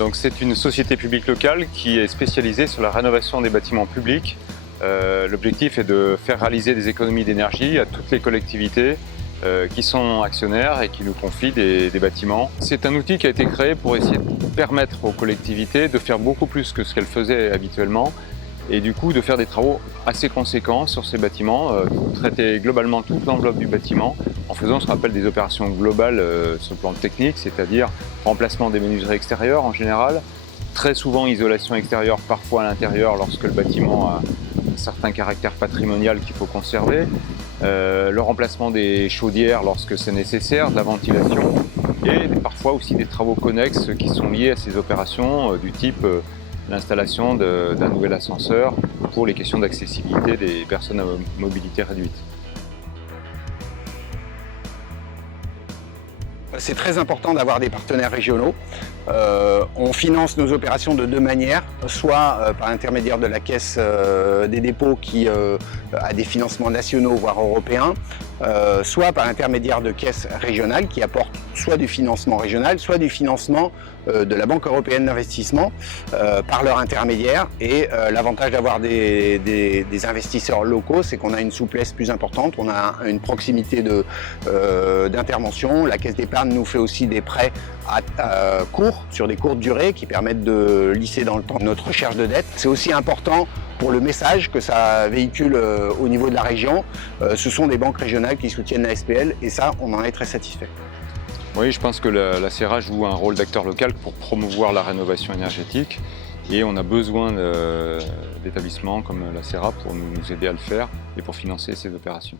Donc c'est une société publique locale qui est spécialisée sur la rénovation des bâtiments publics. L'objectif est de faire réaliser des économies d'énergie à toutes les collectivités qui sont actionnaires et qui nous confient des bâtiments. C'est un outil qui a été créé pour essayer de permettre aux collectivités de faire beaucoup plus que ce qu'elles faisaient habituellement et du coup de faire des travaux assez conséquents sur ces bâtiments, traiter globalement toute l'enveloppe du bâtiment en faisant ce qu'on appelle des opérations globales sur le plan technique, c'est-à-dire remplacement des menuiseries extérieures en général, très souvent isolation extérieure, parfois à l'intérieur lorsque le bâtiment a un certain caractère patrimonial qu'il faut conserver, le remplacement des chaudières lorsque c'est nécessaire, de la ventilation et parfois aussi des travaux connexes qui sont liés à ces opérations du type l'installation d'un nouvel ascenseur pour les questions d'accessibilité des personnes à mobilité réduite. C'est très important d'avoir des partenaires régionaux. On finance nos opérations de deux manières, soit par l'intermédiaire de la Caisse des dépôts qui a des financements nationaux voire européens, soit par l'intermédiaire de caisses régionales qui apportent soit du financement régional, soit du financement de la Banque européenne d'investissement par leur intermédiaire. Et l'avantage d'avoir des investisseurs locaux, c'est qu'on a une souplesse plus importante, on a une proximité d'intervention. La Caisse d'épargne nous fait aussi des prêts courts, sur des courtes durées, qui permettent de lisser dans le temps notre recherche de dette. C'est aussi important pour le message que ça véhicule au niveau de la région. Ce sont des banques régionales qui soutiennent la SPL et ça, on en est très satisfait. Oui, je pense que la CERA joue un rôle d'acteur local pour promouvoir la rénovation énergétique et on a besoin d'établissements comme la CERA pour nous aider à le faire et pour financer ces opérations.